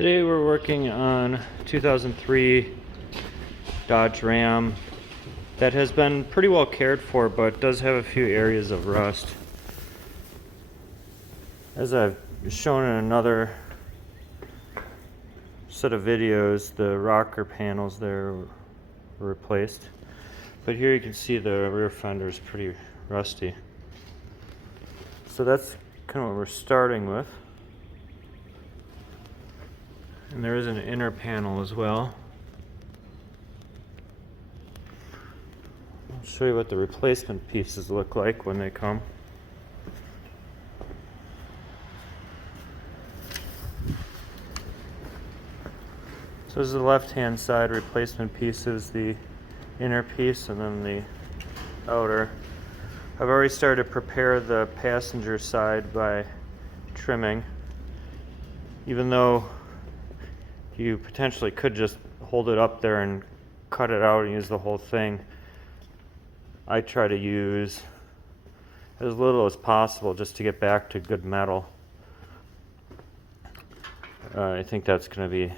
Today we're working on 2003 Dodge Ram that has been pretty well cared for, but does have a few areas of rust. As I've shown in another set of videos, the rocker panels there were replaced, but here you can see the rear fender is pretty rusty. So that's kind of what we're starting with. And there is an inner panel as well. I'll show you what the replacement pieces look like when they come. So this is the left-hand side replacement pieces, the inner piece and then the outer. I've already started to prepare the passenger side by trimming, even though you potentially could just hold it up there and cut it out and use the whole thing. I try to use as little as possible just to get back to good metal. I think that's going to be,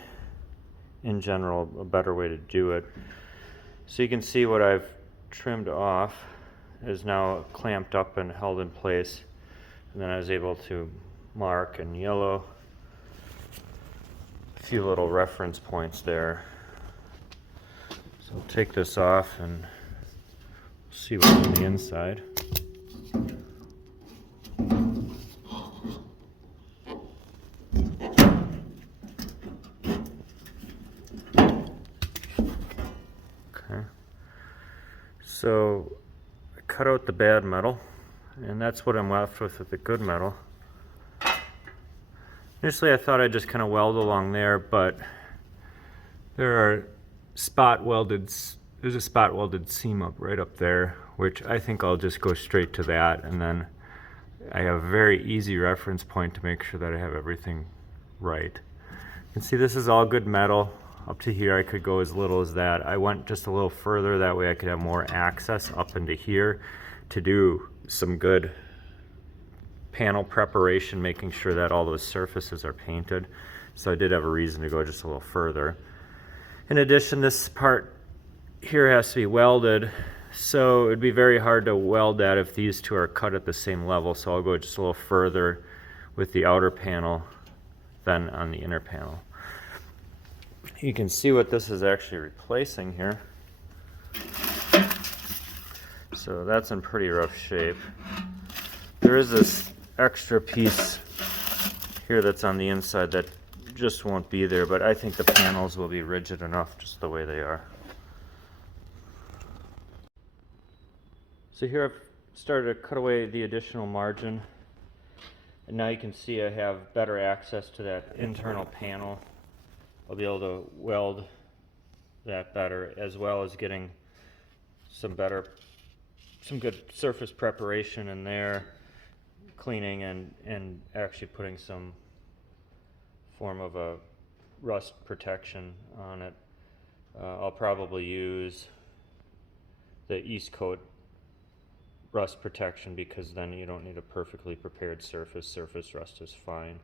in general, a better way to do it. So you can see what I've trimmed off is now clamped up and held in place. And then I was able to mark in yellow a few little reference points there. So I'll take this off and see what's on the inside. Okay. So I cut out the bad metal, and that's what I'm left with the good metal. Initially I thought I'd just kind of weld along there, but there's a spot welded seam up right up there, which I think I'll just go straight to that, and then I have a very easy reference point to make sure that I have everything right. You can see this is all good metal. Up to here I could go as little as that. I went just a little further, that way I could have more access up into here to do some good panel preparation, making sure that all those surfaces are painted. So I did have a reason to go just a little further. In addition, this part here has to be welded, so it'd be very hard to weld that if these two are cut at the same level. So I'll go just a little further with the outer panel than on the inner panel. You can see what this is actually replacing here. So that's in pretty rough shape. There is this extra piece here that's on the inside that just won't be there, but I think the panels will be rigid enough just the way they are. So here I've started to cut away the additional margin, and now you can see I have better access to that internal panel. I'll be able to weld that better, as well as getting some good surface preparation in there, cleaning and actually putting some form of a rust protection on it. I'll probably use the East Coat rust protection, because then you don't need a perfectly prepared surface. Surface rust is fine.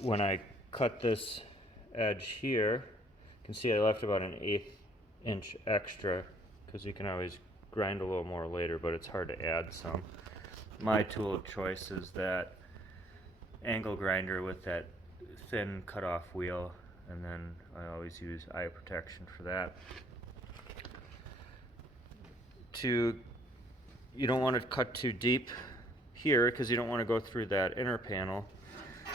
When I cut this edge here, you can see I left about an 1/8 inch extra, because you can always grind a little more later, but it's hard to add some. My tool of choice is that angle grinder with that thin cutoff wheel, and then I always use eye protection for that. You don't want to cut too deep here, because you don't want to go through that inner panel.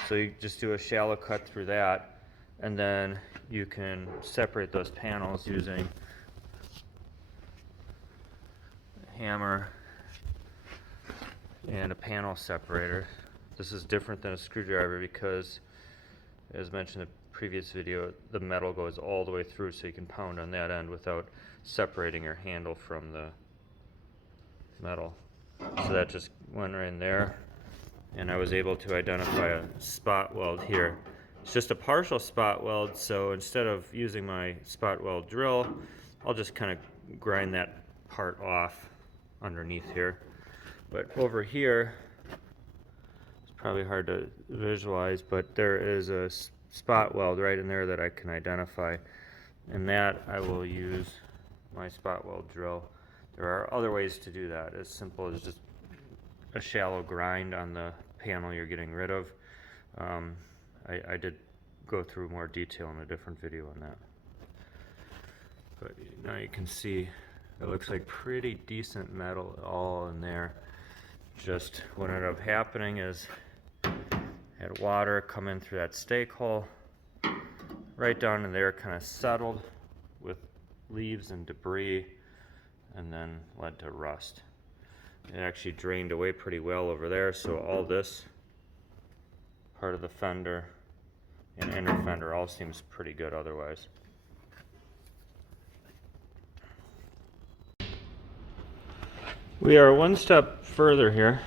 So you just do a shallow cut through that, and then you can separate those panels using a hammer and a panel separator. This is different than a screwdriver because, as mentioned in the previous video, the metal goes all the way through, so you can pound on that end without separating your handle from the metal. So that just went right in there, and I was able to identify a spot weld here. It's just a partial spot weld, so instead of using my spot weld drill, I'll just kind of grind that part off underneath here. But over here, probably hard to visualize, but there is a spot weld right in there that I can identify, and that I will use my spot weld drill. There are other ways to do that, as simple as just a shallow grind on the panel you're getting rid of. I did go through more detail in a different video on that. But now you can see it looks like pretty decent metal all in there. Just what ended up happening is had water come in through that stake hole right down in there, kind of settled with leaves and debris, and then led to rust. It actually drained away pretty well over there, so all this part of the fender and inner fender all seems pretty good otherwise. We are one step further here.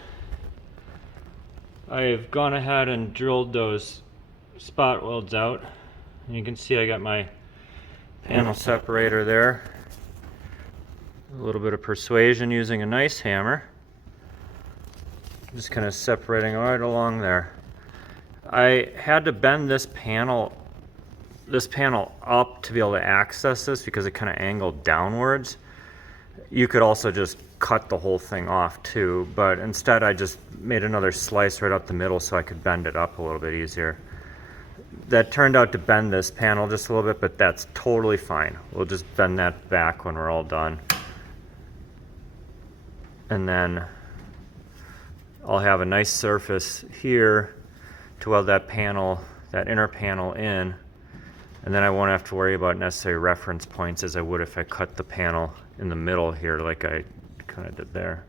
I've gone ahead and drilled those spot welds out. And you can see I got my panel separator there. A little bit of persuasion using a nice hammer. Just kind of separating right along there. I had to bend this panel up to be able to access this because it kind of angled downwards. You could also just cut the whole thing off too, but instead I just made another slice right up the middle so I could bend it up a little bit easier. That turned out to bend this panel just a little bit, but that's totally fine. We'll just bend that back when we're all done. And then I'll have a nice surface here to weld that panel, that inner panel in, and then I won't have to worry about necessary reference points as I would if I cut the panel in the middle here like I kind of did there.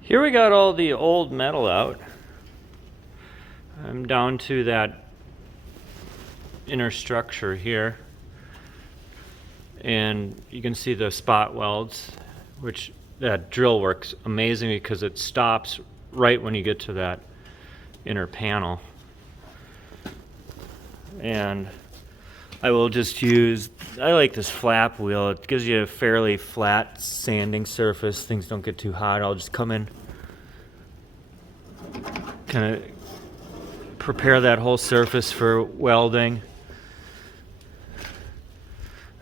Here we got all the old metal out. I'm down to that inner structure here, and you can see the spot welds, which that drill works amazing because it stops right when you get to that inner panel. And I will just use, I like this flap wheel. It gives you a fairly flat sanding surface. Things don't get too hot. I'll just come in, kind of prepare that whole surface for welding.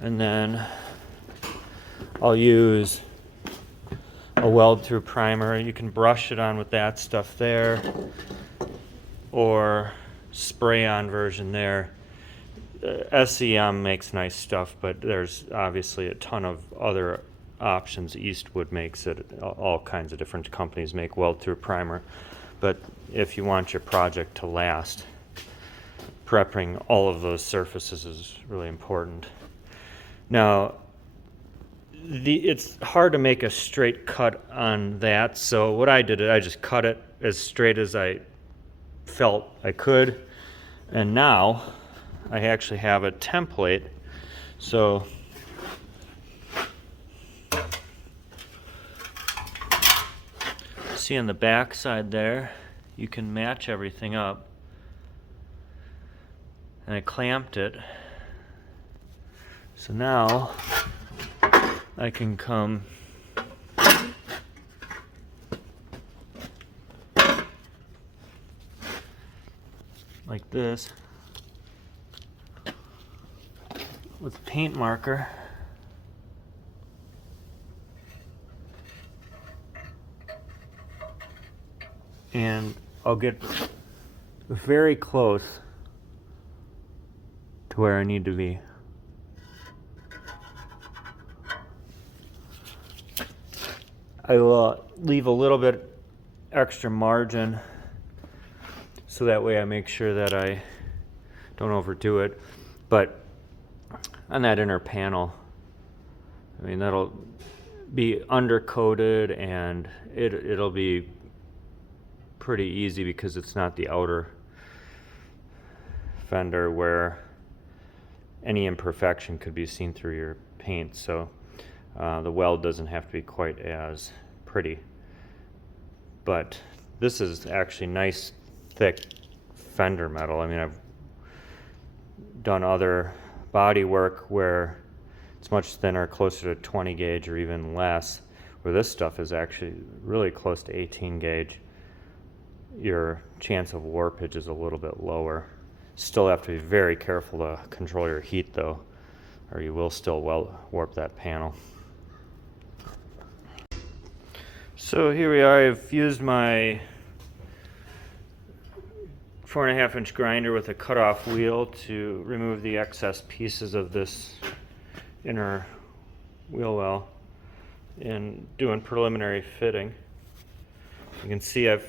And then I'll use a weld through primer. You can brush it on with that stuff there, or spray on version there. SEM makes nice stuff, but there's obviously a ton of other options. Eastwood makes it. All kinds of different companies make weld through primer. But if you want your project to last, prepping all of those surfaces is really important. Now, it's hard to make a straight cut on that, so what I did is I just cut it as straight as I felt I could, and now I actually have a template. So see on the back side there, you can match everything up, and I clamped it. So now I can come like this with a paint marker, and I'll get very close to where I need to be. I will leave a little bit extra margin so that way I make sure that I don't overdo it. But on that inner panel, I mean, that'll be undercoated, and it'll be pretty easy because it's not the outer fender where any imperfection could be seen through your paint. So the weld doesn't have to be quite as pretty. But this is actually nice, thick fender metal. I mean, I've done other body work where it's much thinner, closer to 20 gauge or even less, where this stuff is actually really close to 18 gauge, your chance of warpage is a little bit lower. Still have to be very careful to control your heat though, or you will still warp that panel. So here we are. I've used my 4.5 inch grinder with a cutoff wheel to remove the excess pieces of this inner wheel well and doing preliminary fitting. You can see I've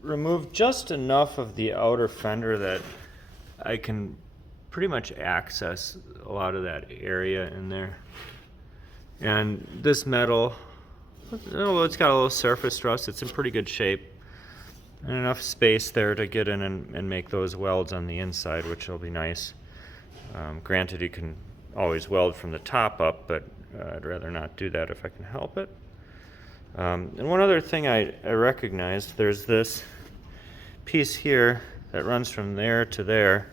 removed just enough of the outer fender that I can pretty much access a lot of that area in there. And this metal, although it's got a little surface rust, it's in pretty good shape. And enough space there to get in and make those welds on the inside, which will be nice. Granted, you can always weld from the top up, but I'd rather not do that if I can help it. And one other thing I recognized, there's this piece here that runs from there to there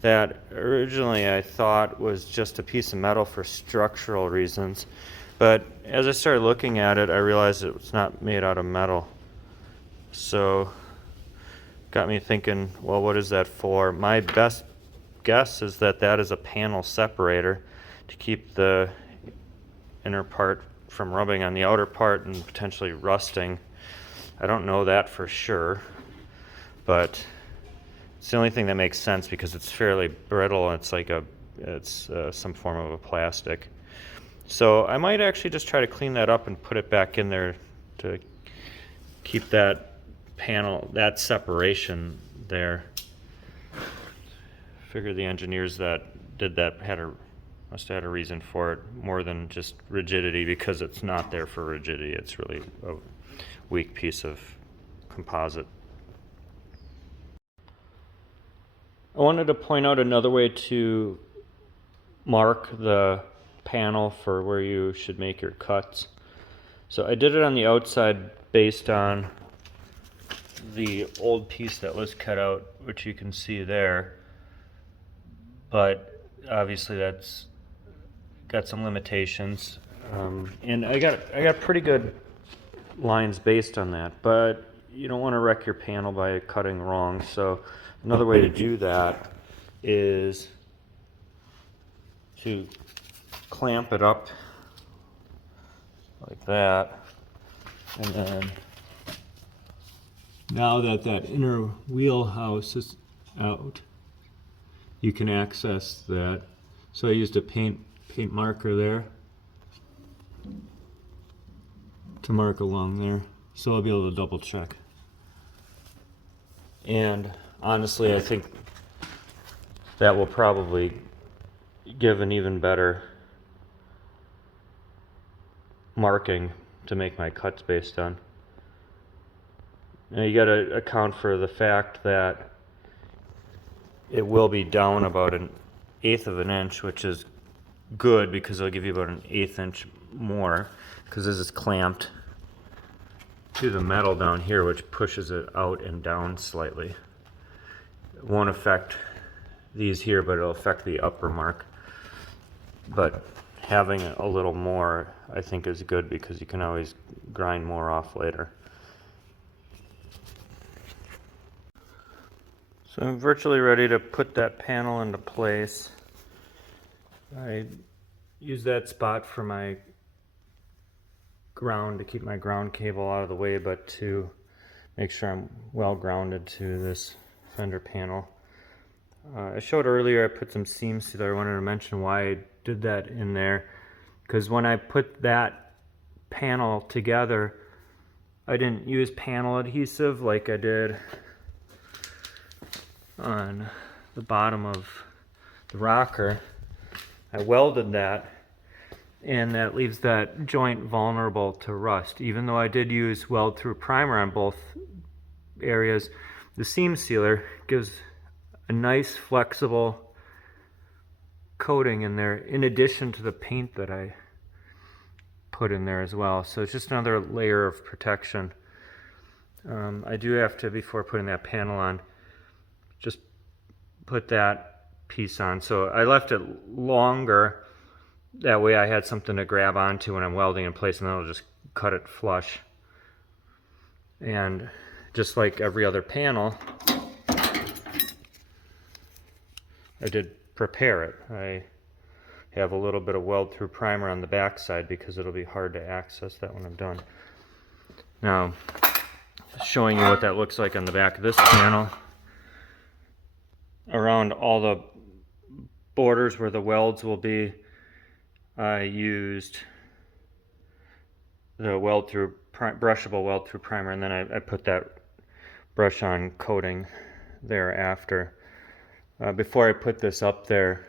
that originally I thought was just a piece of metal for structural reasons. But as I started looking at it, I realized it was not made out of metal. So got me thinking, well, what is that for? My best guess is that that is a panel separator to keep the inner part from rubbing on the outer part and potentially rusting. I don't know that for sure, but it's the only thing that makes sense because it's fairly brittle. It's like it's some form of a plastic. So I might actually just try to clean that up and put it back in there to keep that panel, that separation there. Figure the engineers that did that must have had a reason for it, more than just rigidity, because it's not there for rigidity. It's really a weak piece of composite. I wanted to point out another way to mark the panel for where you should make your cuts. So I did it on the outside based on the old piece that was cut out, which you can see there, but obviously that's got some limitations, and I got pretty good lines based on that, but you don't want to wreck your panel by cutting wrong. So another way to do that is to clamp it up like that, and then now that that inner wheelhouse is out, you can access that. So I used a paint marker there to mark along there, so I'll be able to double check. And honestly, I think that will probably give an even better marking to make my cuts based on. Now you got to account for the fact that it will be down about 1/8 of an inch, which is good because it'll give you about 1/8 inch more, because this is clamped to the metal down here, which pushes it out and down slightly. It won't affect these here, but it'll affect the upper mark. But having a little more, I think, is good because you can always grind more off later. So I'm virtually ready to put that panel into place. I use that spot for my ground, to keep my ground cable out of the way, but to make sure I'm well grounded to this fender panel. I showed earlier I put some seam sealer. I wanted to mention why I did that in there, because when I put that panel together, I didn't use panel adhesive like I did on the bottom of the rocker. I welded that, and that leaves that joint vulnerable to rust. Even though I did use weld through primer on both areas, the seam sealer gives a nice flexible coating in there, in addition to the paint that I put in there as well. So it's just another layer of protection. I do have to, before putting that panel on, just put that piece on. So I left it longer, that way I had something to grab onto when I'm welding in place, and then it'll just cut it flush. And just like every other panel, I did prepare it. I have a little bit of weld through primer on the back side because it'll be hard to access that when I'm done. Now, showing you what that looks like on the back of this panel. Around all the borders where the welds will be, I used the brushable weld through primer, and then I put that brush on coating thereafter. Before I put this up there,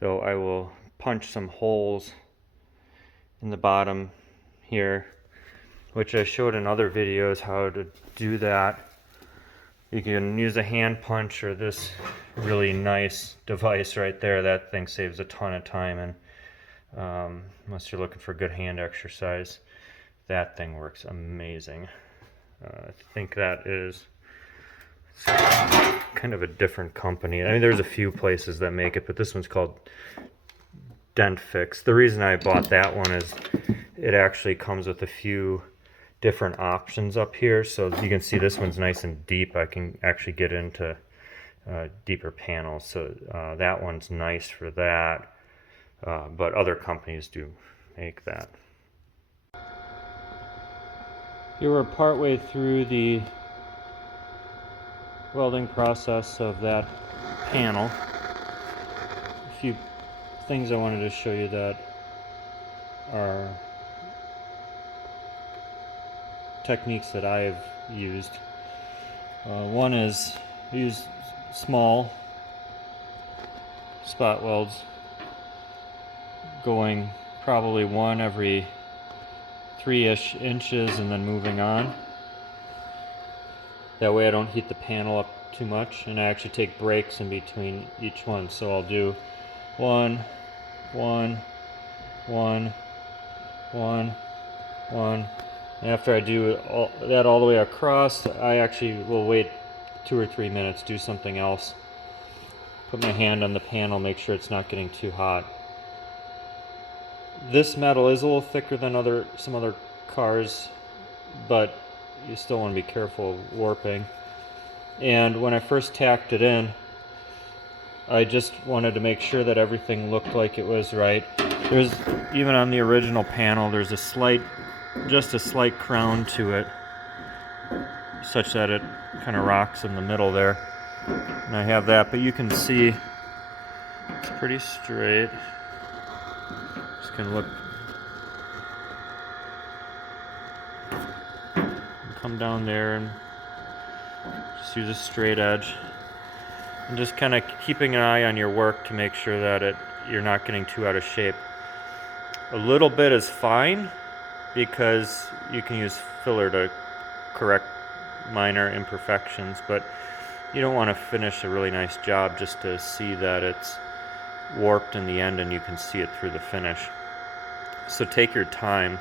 though, I will punch some holes in the bottom here, which I showed in other videos how to do that. You can use a hand punch or this really nice device right there. That thing saves a ton of time, and unless you're looking for good hand exercise, that thing works amazing. I think that is kind of a different company. I mean, there's a few places that make it, but this one's called Dent Fix. The reason I bought that one is it actually comes with a few different options up here, so you can see this one's nice and deep. I can actually get into deeper panels, so that one's nice for that, but other companies do make that. You were partway through the welding process of that panel. A few things I wanted to show you that are techniques that I've used. One is use small spot welds, going probably one every 3-ish inches and then moving on. That way I don't heat the panel up too much, and I actually take breaks in between each one. So I'll do one, one, one, one, one. And after I do that all the way across, I actually will wait 2 or 3 minutes, do something else. Put my hand on the panel, make sure it's not getting too hot. This metal is a little thicker than some other cars, but you still want to be careful of warping. And when I first tacked it in, I just wanted to make sure that everything looked like it was right. There's, even on the original panel, there's just a slight crown to it, such that it kind of rocks in the middle there. And I have that, but you can see it's pretty straight. Just gonna look, come down there and just use a straight edge. And just kind of keeping an eye on your work to make sure that you're not getting too out of shape. A little bit is fine, because you can use filler to correct minor imperfections, but you don't want to finish a really nice job just to see that it's warped in the end and you can see it through the finish. So take your time.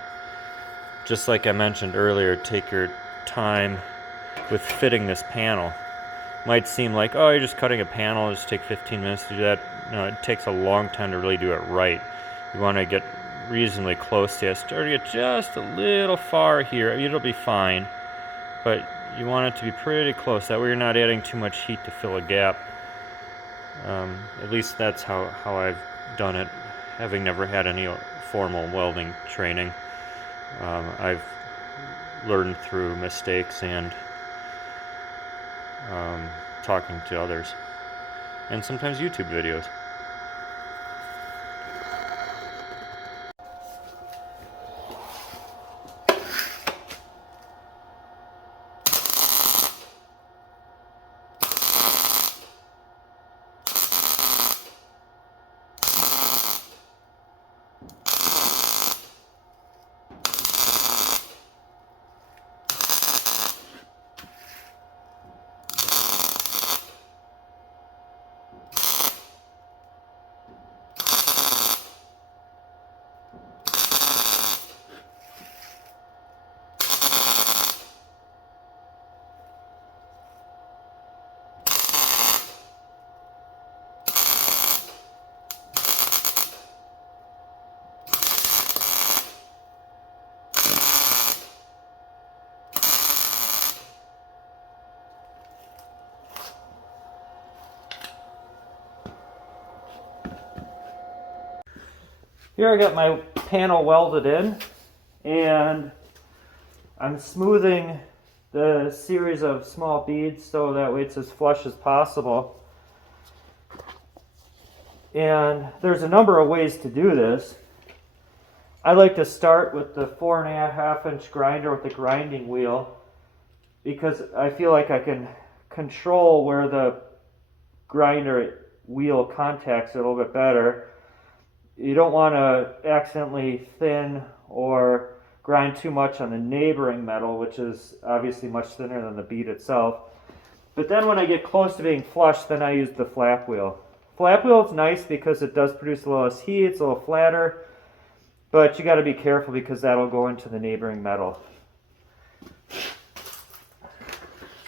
Just like I mentioned earlier, take your time with fitting this panel. Might seem like, oh, you're just cutting a panel, it'll just take 15 minutes to do that. No, it takes a long time to really do it right. You want to get reasonably close to it. Start to get just a little far here. It'll be fine, but you want it to be pretty close. That way you're not adding too much heat to fill a gap. At least that's how I've done it, having never had any formal welding training. I've learned through mistakes and talking to others, and sometimes YouTube videos. Here I got my panel welded in, and I'm smoothing the series of small beads so that way it's as flush as possible. And there's a number of ways to do this. I like to start with the 4.5-inch grinder with the grinding wheel, because I feel like I can control where the grinder wheel contacts it a little bit better. You don't want to accidentally thin or grind too much on the neighboring metal, which is obviously much thinner than the bead itself. But then when I get close to being flush, then I use the flap wheel. Flap wheel is nice because it does produce the lowest heat, it's a little flatter, but you got to be careful because that'll go into the neighboring metal.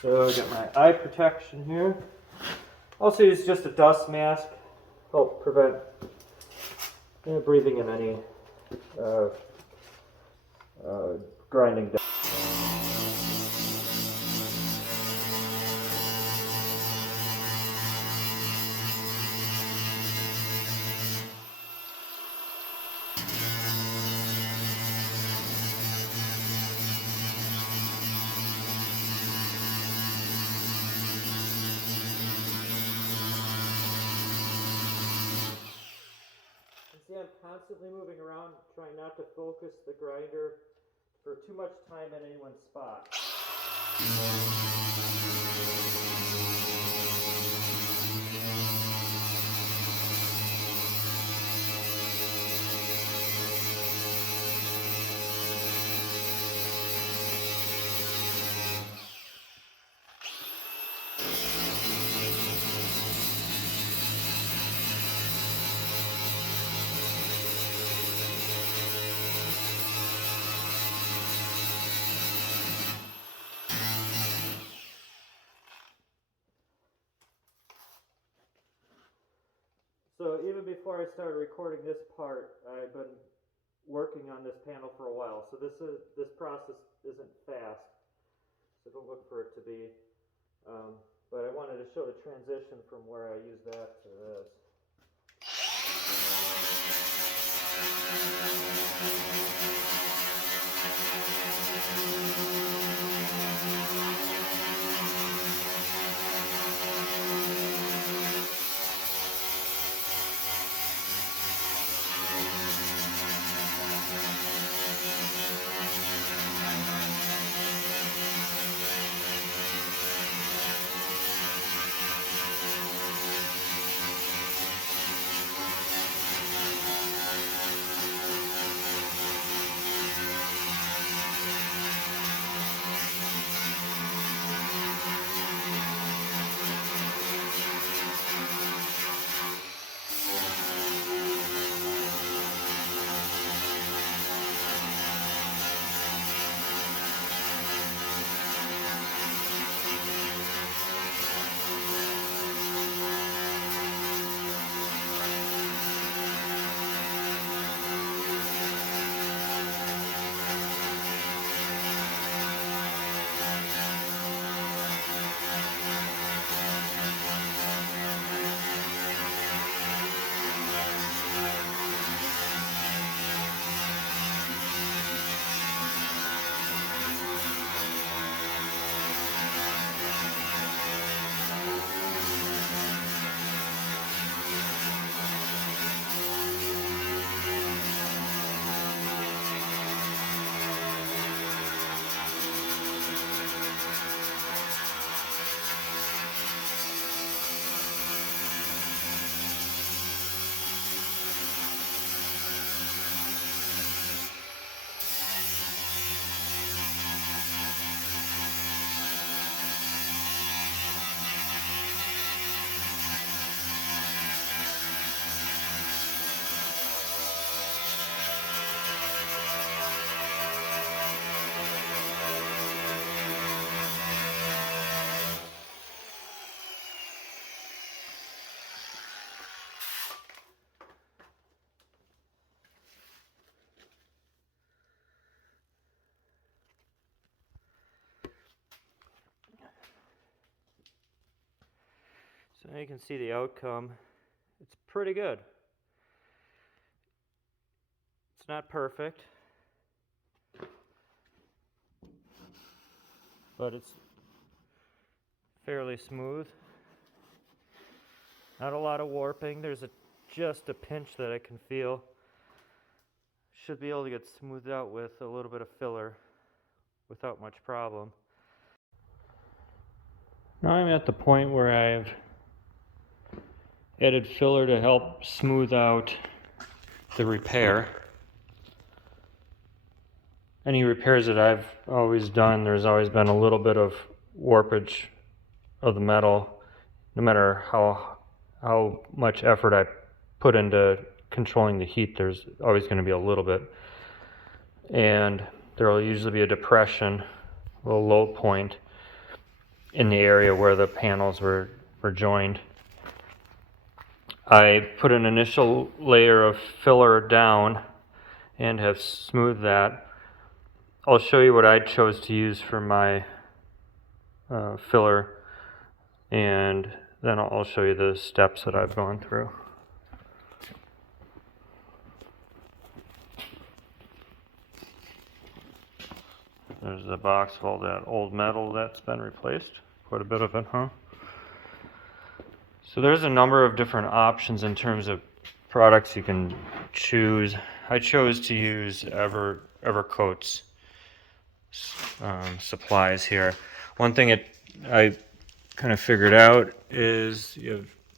So I got my eye protection here. Also use just a dust mask, help prevent breathing in any grinding dust. See, I'm constantly moving around, trying not to focus the grinder for too much time in any one spot. So even before I started recording this part, I've been working on this panel for a while. So this process isn't fast, so don't look for it to be. But I wanted to show the transition from where I use that to this. So now you can see the outcome. It's pretty good. It's not perfect, but it's fairly smooth. Not a lot of warping. There's just a pinch that I can feel. Should be able to get smoothed out with a little bit of filler without much problem. Now I'm at the point where I've added filler to help smooth out the repair. Any repairs that I've always done, there's always been a little bit of warpage of the metal, no matter how much effort I put into controlling the heat. There's always going to be a little bit, and there will usually be a depression, a little low point in the area where the panels were joined. I put an initial layer of filler down and have smoothed that. I'll show you what I chose to use for my filler, and then I'll show you the steps that I've gone through. There's the box of all that old metal that's been replaced. Quite a bit of it, huh? So there's a number of different options in terms of products you can choose. I chose to use Evercoat's supplies here. One thing I kind of figured out is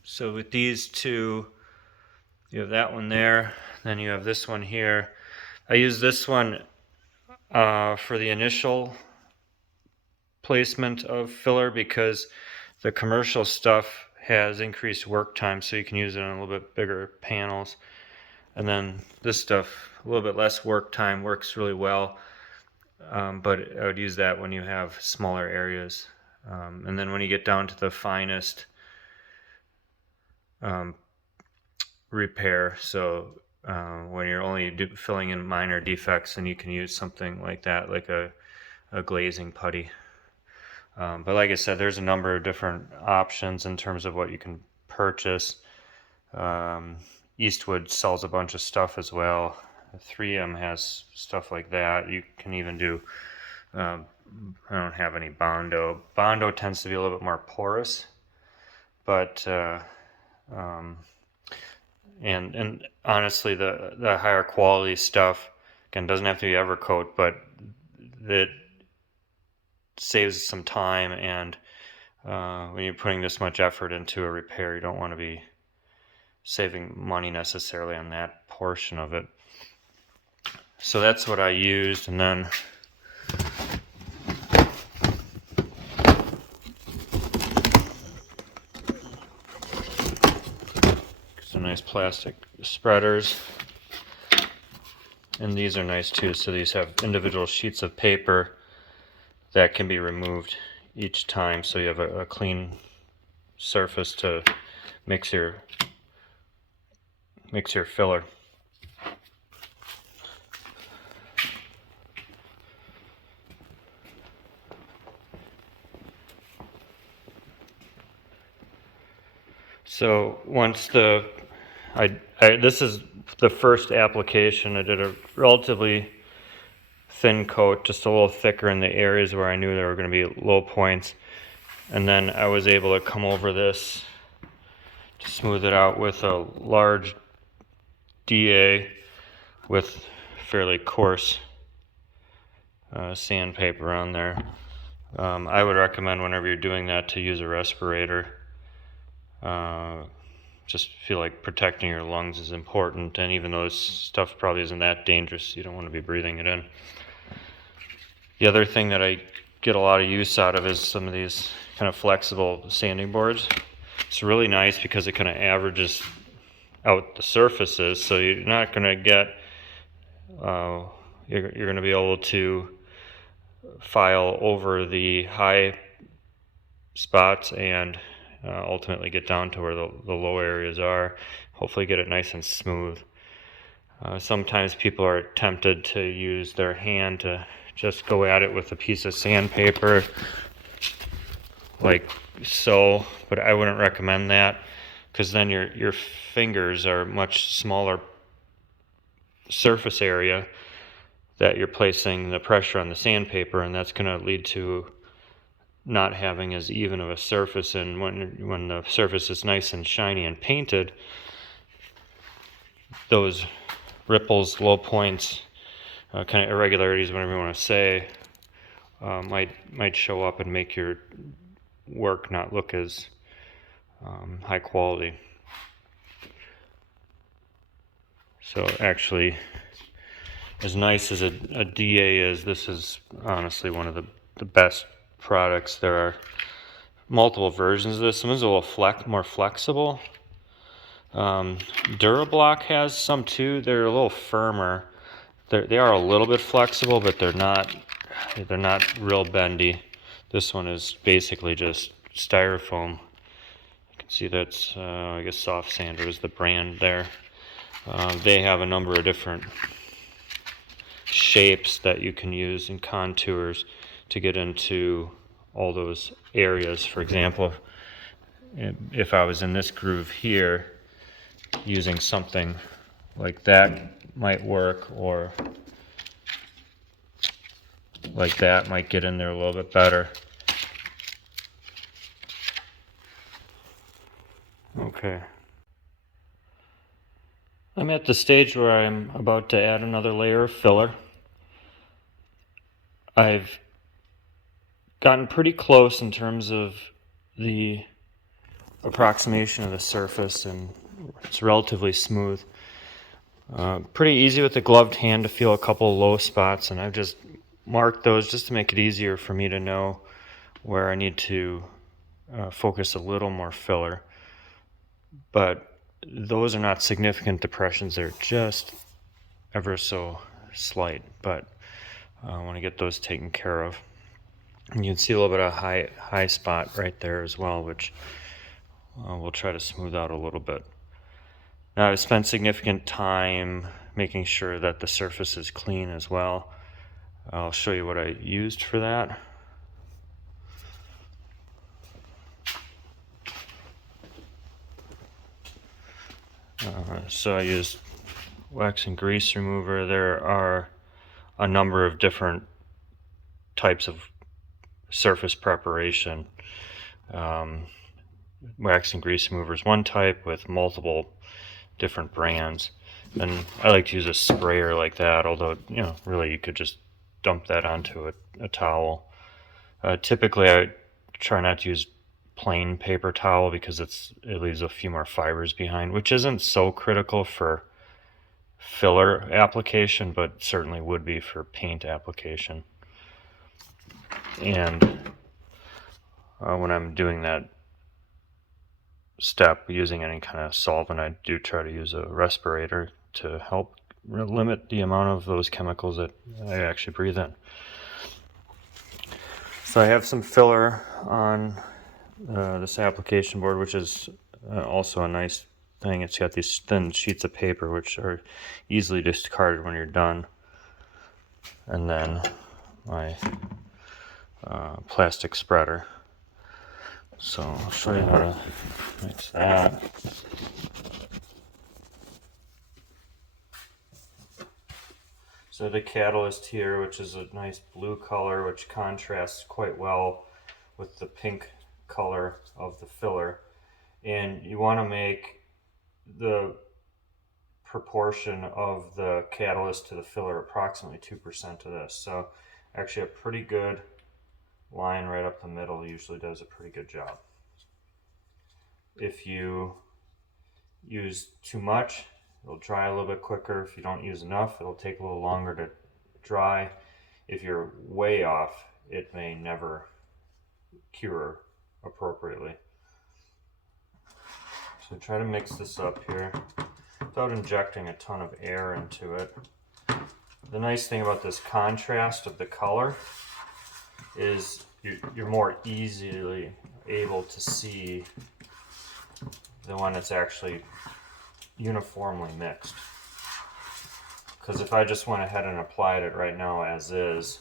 so with these two, you have that one there, then you have this one here. I use this one for the initial placement of filler because the commercial stuff has increased work time, so you can use it on a little bit bigger panels. And then this stuff, a little bit less work time, works really well. But I would use that when you have smaller areas. And then when you get down to the finest repair, so when you're only filling in minor defects, then you can use something like that, like a glazing putty. But like I said, there's a number of different options in terms of what you can purchase. Eastwood sells a bunch of stuff as well. 3M has stuff like that. You can even do, I don't have any Bondo. Bondo tends to be a little bit more porous, but and honestly, the higher quality stuff, again, doesn't have to be Evercoat, but that saves some time, and when you're putting this much effort into a repair, you don't want to be saving money necessarily on that portion of it. So that's what I used, and then some nice plastic spreaders, and these are nice too. So these have individual sheets of paper that can be removed each time, so you have a clean surface to mix your filler. So once this is the first application, I did a relatively thin coat, just a little thicker in the areas where I knew there were going to be low points, and then I was able to come over this to smooth it out with a large DA with fairly coarse sandpaper on there. I would recommend whenever you're doing that to use a respirator. Just feel like protecting your lungs is important, and even though this stuff probably isn't that dangerous, you don't want to be breathing it in. The other thing that I get a lot of use out of is some of these kind of flexible sanding boards. It's really nice because it kind of averages out the surfaces, so you're not going to get you're going to be able to file over the high spots and ultimately get down to where the low areas are. Hopefully get it nice and smooth. Sometimes people are tempted to use their hand to just go at it with a piece of sandpaper like so, but I wouldn't recommend that, because then your fingers are much smaller surface area that you're placing the pressure on the sandpaper, and that's going to lead to not having as even of a surface. And when the surface is nice and shiny and painted, those ripples, low points, kind of irregularities, whatever you want to say, might show up and make your work not look as high quality. So actually, as nice as a DA is, this is honestly one of the best products. There are multiple versions of this. Some is a little more flexible. Durablock has some too. They're a little firmer. They are a little bit flexible, but they're not real bendy. This one is basically just styrofoam. You can see that's I guess Soft Sander is the brand there. They have a number of different shapes that you can use and contours to get into all those areas. For example, if I was in this groove here, using something like that might work, or like that might get in there a little bit better. Okay. I'm at the stage where I'm about to add another layer of filler. I've gotten pretty close in terms of the approximation of the surface, and it's relatively smooth. Pretty easy with the gloved hand to feel a couple of low spots, and I've just marked those just to make it easier for me to know where I need to focus a little more filler. But those are not significant depressions, they're just ever so slight, but I want to get those taken care of. And you can see a little bit of high spot right there as well, which we'll try to smooth out a little bit. Now I've spent significant time making sure that the surface is clean as well. I'll show you what I used for that. So I used wax and grease remover. There are a number of different types of surface preparation. Wax and grease remover is one type with multiple different brands, and I like to use a sprayer like that, although really you could just dump that onto a towel. Typically I try not to use plain paper towel because it leaves a few more fibers behind, which isn't so critical for filler application, but certainly would be for paint application. And when I'm doing that step using any kind of solvent, I do try to use a respirator to help limit the amount of those chemicals that I actually breathe in. So I have some filler on this application board, which is also a nice thing. It's got these thin sheets of paper which are easily discarded when you're done, and then my plastic spreader. So I'll show you how to mix that. So the catalyst here, which is a nice blue color, which contrasts quite well with the pink color of the filler. And you want to make the proportion of the catalyst to the filler approximately 2% of this. So actually a pretty good line right up the middle usually does a pretty good job. If you use too much, it'll dry a little bit quicker. If you don't use enough, it'll take a little longer to dry. If you're way off, it may never cure appropriately. So try to mix this up here without injecting a ton of air into it. The nice thing about this contrast of the color is you're more easily able to see the one that's actually uniformly mixed. Because if I just went ahead and applied it right now as is,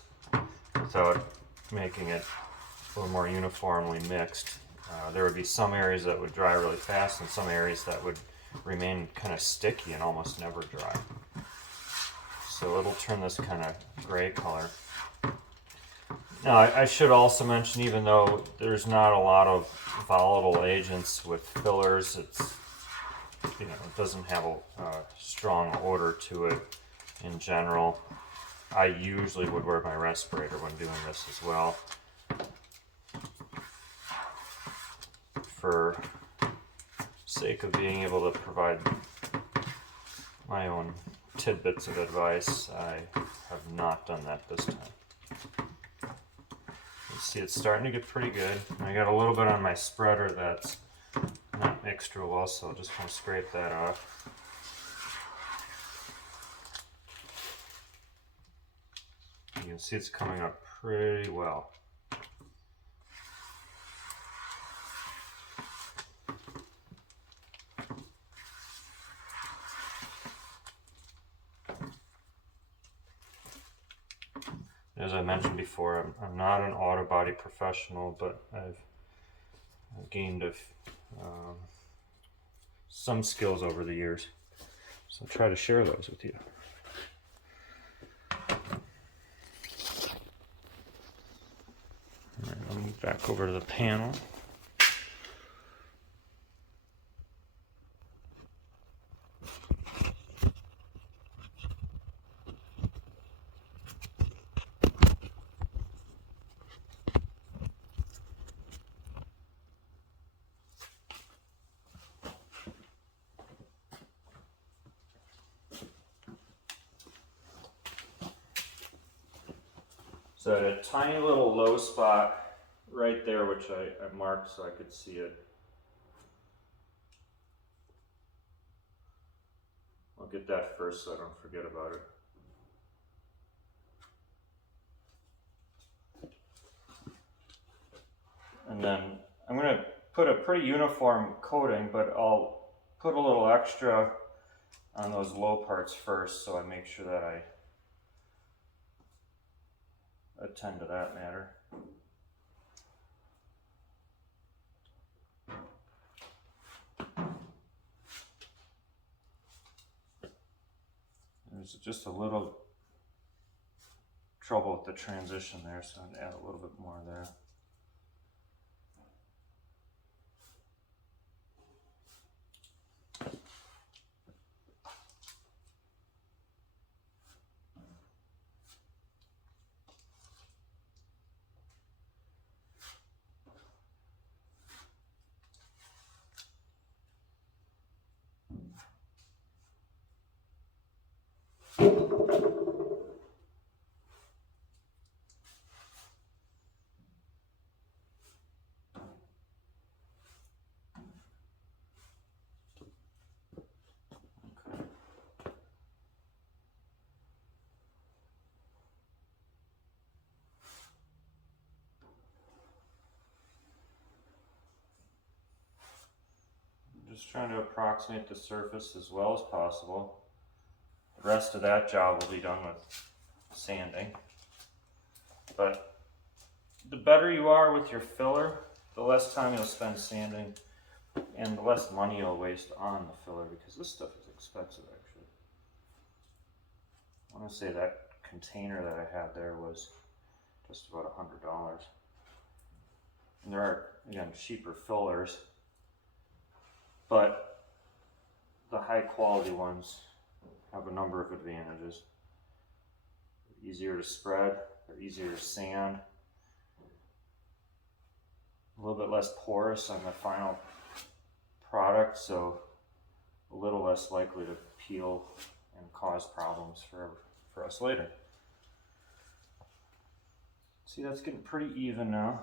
without making it a little more uniformly mixed, there would be some areas that would dry really fast and some areas that would remain kind of sticky and almost never dry. so it'll turn this kind of gray color. Now, I should also mention, even though there's not a lot of volatile agents with fillers, it's, you know, it doesn't have a strong odor to it in general. I usually would wear my respirator when doing this as well, for sake of being able to provide my own tidbits of advice. I have not done that this time. You see, it's starting to get pretty good. I got a little bit on my spreader that's not mixed real well, so I'll just kind of scrape that off. You can see it's coming up pretty well. As I mentioned before, I'm not an auto body professional, but I've gained some skills over the years, so I'll try to share those with you. All right, I'll move back over to the panel. So I had a tiny little low spot right there, which I marked so I could see it. I'll get that first so I don't forget about it. And then I'm going to put a pretty uniform coating, but I'll put a little extra on those low parts first, so I make sure that I attend to that matter. There's just a little trouble with the transition there, so I'm going to add a little bit more there. Just trying to approximate the surface as well as possible. The rest of that job will be done with sanding. But the better you are with your filler, the less time you'll spend sanding and the less money you'll waste on the filler, because this stuff is expensive actually. I want to say that container that I had there was just about $100. And there are, again, cheaper fillers, but the high quality ones have a number of advantages. They're easier to spread, they're easier to sand, a little bit less porous on the final product, so a little less likely to peel and cause problems for us later. See, that's getting pretty even now.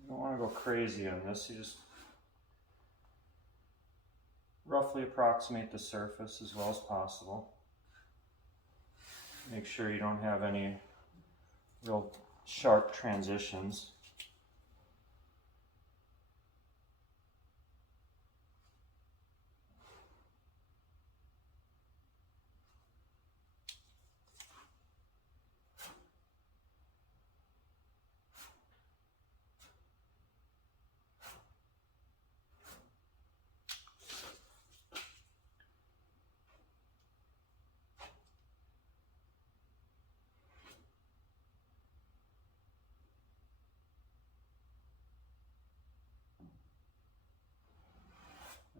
You don't want to go crazy on this. You just roughly approximate the surface as well as possible. Make sure you don't have any real sharp transitions.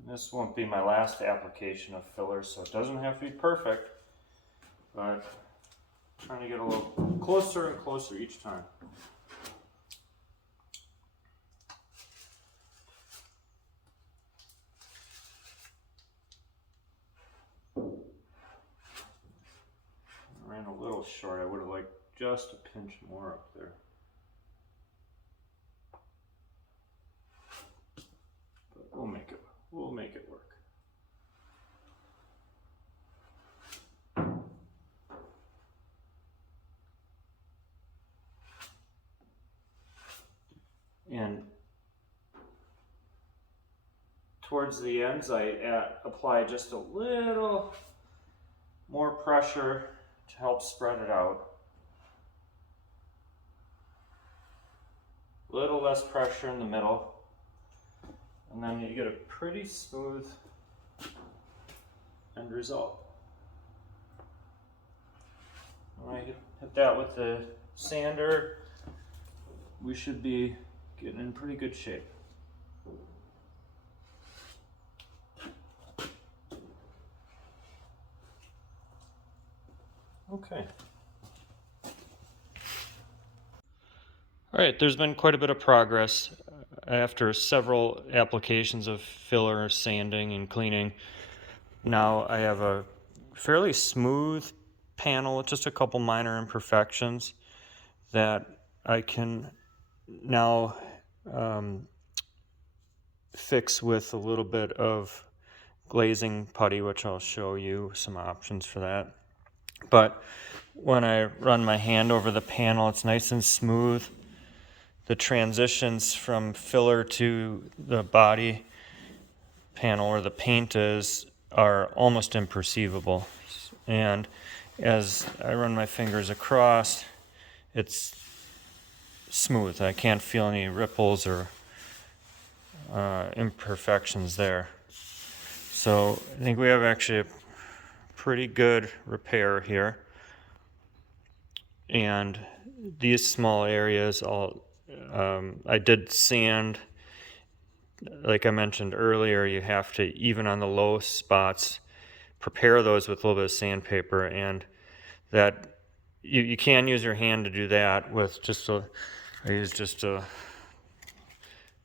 This won't be my last application of filler, so it doesn't have to be perfect, but I'm trying to get a little closer and closer each time. I ran a little short. I would have liked just a pinch more up there. But we'll make it work. And towards the ends, I apply just a little more pressure to help spread it out. A little less pressure in the middle. And then you get a pretty smooth end result. When I hit that with the sander, we should be getting in pretty good shape. Okay. All right, there's been quite a bit of progress after several applications of filler, sanding, and cleaning. Now I have a fairly smooth panel with just a couple minor imperfections that I can now fix with a little bit of glazing putty, which I'll show you some options for that. But when I run my hand over the panel, it's nice and smooth. The transitions from filler to the body panel where the paint is are almost imperceivable. And as I run my fingers across, it's smooth. I can't feel any ripples or imperfections there. So I think we have actually a pretty good repair here. And these small areas, I did sand. Like I mentioned earlier, you have to, even on the low spots, prepare those with a little bit of sandpaper, and that you can use your hand to do that with I use just a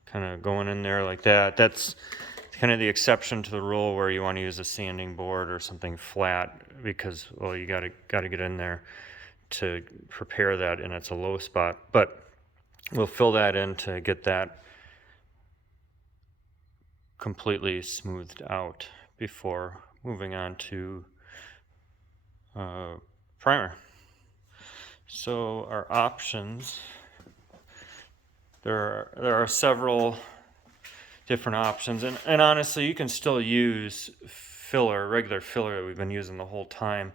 kind of going in there like that. That's kind of the exception to the rule where you want to use a sanding board or something flat, because, well, you gotta get in there to prepare that, and it's a low spot. But we'll fill that in to get that completely smoothed out before moving on to primer. So our options, there are several different options, and honestly, you can still use filler, regular filler that we've been using the whole time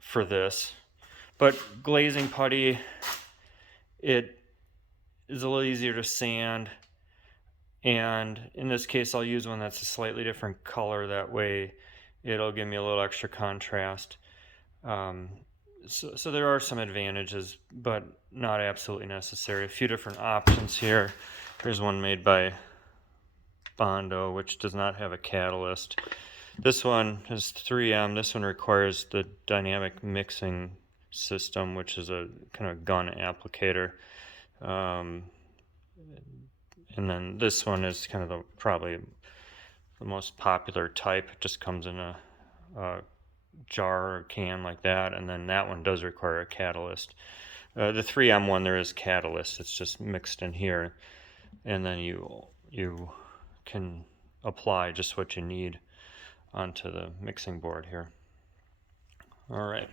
for this. But glazing putty, it is a little easier to sand, and in this case I'll use one that's a slightly different color. That way it'll give me a little extra contrast. So there are some advantages, but not absolutely necessary. A few different options here. Here's one made by Bondo, which does not have a catalyst. This one is 3M. This one requires the dynamic mixing system, which is a kind of gun applicator. And then this one is kind of probably the most popular type. It just comes in a jar or can like that, and then that one does require a catalyst. The 3M one, there is catalyst. It's just mixed in here, and then you can apply just what you need onto the mixing board here. All right.